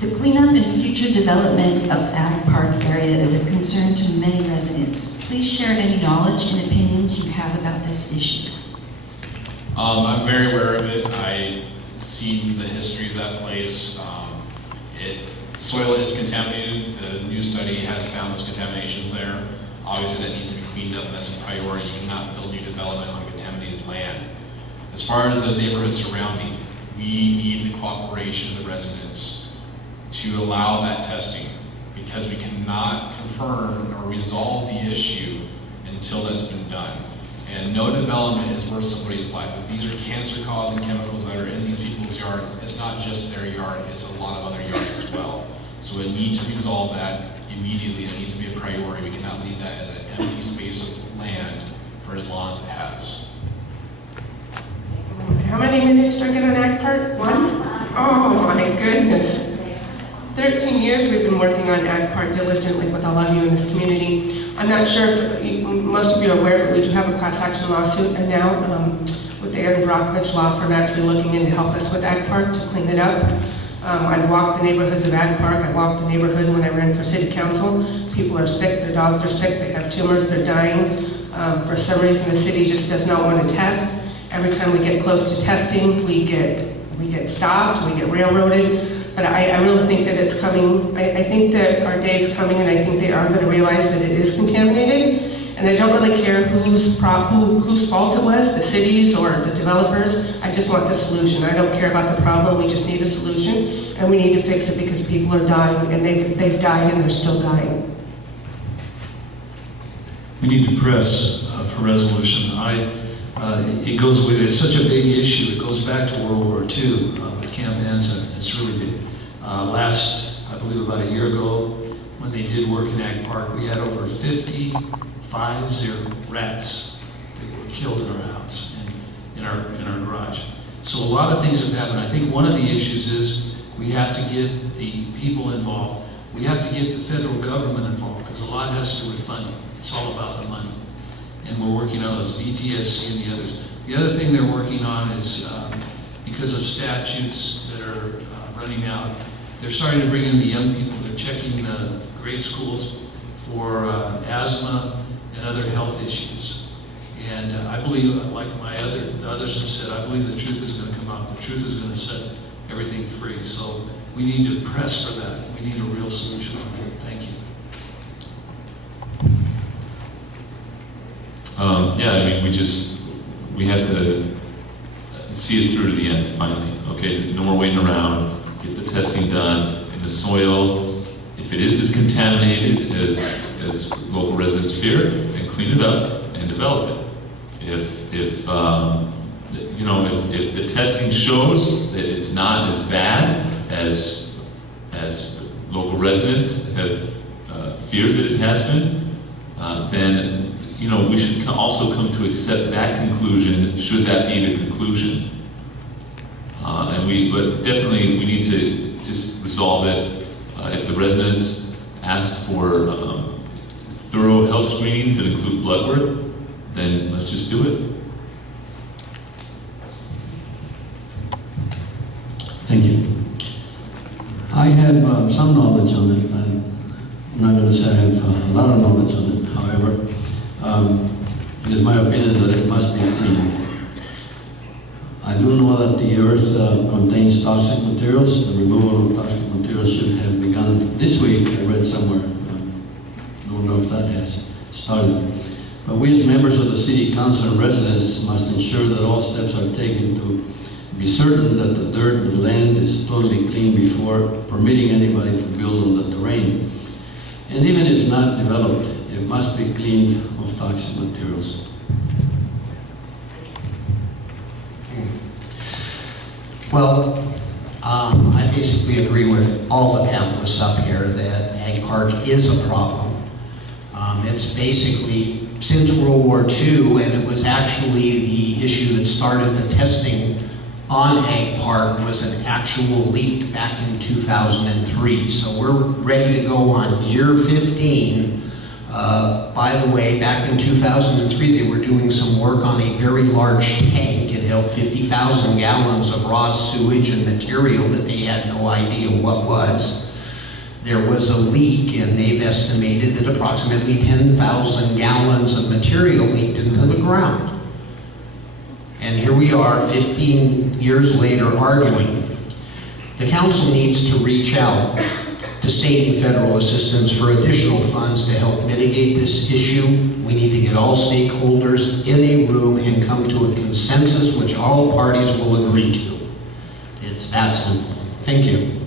The cleanup and future development of Ag Park area is a concern to many residents. Please share any knowledge and opinions you have about this issue. I'm very aware of it. I've seen the history of that place. The soil is contaminated. The new study has found those contaminations there. Obviously that needs to be cleaned up, and that's a priority. You cannot build new development on contaminated land. As far as the neighborhood surrounding, we need the cooperation of the residents to allow that testing, because we cannot confirm or resolve the issue until that's been done. And no development is worth somebody's life. If these are cancer-causing chemicals that are in these people's yards, it's not just their yard, it's a lot of other yards as well. So we need to resolve that immediately. It needs to be a priority. We cannot leave that as an empty space of land for as long as it has. How many minutes do I get on Ag Park? 1? Oh my goodness. 13 years we've been working on Ag Park diligently with all of you in this community. I'm not sure if most of you are aware, but we do have a class action lawsuit, and now with the Aaron Brockovich law firm actually looking in to help us with Ag Park to clean it up. I've walked the neighborhoods of Ag Park. I walked the neighborhood when I ran for city council. People are sick, their dogs are sick, they have tumors, they're dying. For some reason the city just does not want to test. Every time we get close to testing, we get stopped, we get railroaded. But I really think that it's coming. I think that our day is coming, and I think they are going to realize that it is contaminated. And I don't really care whose fault it was, the cities or the developers. I just want the solution. I don't care about the problem. We just need a solution, and we need to fix it because people are dying, and they've died, and they're still dying. We need to press for resolution. It goes with, it's such a big issue. It goes back to World War II with Camp Anza. It's really big. I believe about a year ago, when they did work in Ag Park, we had over 50 rats that were killed in our house, in our garage. So a lot of things have happened. I think one of the issues is we have to get the people involved. We have to get the federal government involved, because a lot has to do with funding. It's all about the money. And we're working on those, DTSC and the others. The other thing they're working on is, because of statutes that are running out, they're starting to bring in the young people. They're checking the grade schools for asthma and other health issues. And I believe, like the others have said, I believe the truth is going to come out. The truth is going to set everything free. So we need to press for that. We need a real solution on it. Thank you. Yeah, I mean, we have to see it through to the end, finally. Okay, no more waiting around, get the testing done in the soil. If it is as contaminated as local residents fear, and clean it up and develop it. If the testing shows that it's not as bad as local residents have feared that it has been, then we should also come to accept that conclusion, should that be the conclusion. But definitely we need to just resolve it. If the residents ask for thorough health screenings that include blood work, then let's just do it. Thank you. I have some knowledge on it. I'm not going to say I have a lot of knowledge on it. However, it is my opinion that it must be cleaned. I do know that the earth contains toxic materials. The removal of toxic materials should have begun this week. I read somewhere. I don't know if that has started. But we as members of the City Council and residents must ensure that all steps are taken to be certain that the dirt and land is totally clean before permitting anybody to build on the terrain. And even if not developed, it must be cleaned of toxic materials. Well, I basically agree with all the panelists up here that Ag Park is a problem. It's basically since World War II, and it was actually the issue that started the testing on Ag Park was an actual leak back in 2003. So we're ready to go on year 15. By the way, back in 2003, they were doing some work on a very large tank. It held 50,000 gallons of raw sewage and material that they had no idea what was. There was a leak, and they've estimated that approximately 10,000 gallons of material leaked into the ground. And here we are 15 years later arguing. The council needs to reach out to state and federal assistance for additional funds to help mitigate this issue. We need to get all stakeholders in a room and come to a consensus which all parties will agree to. It's that simple. Thank you.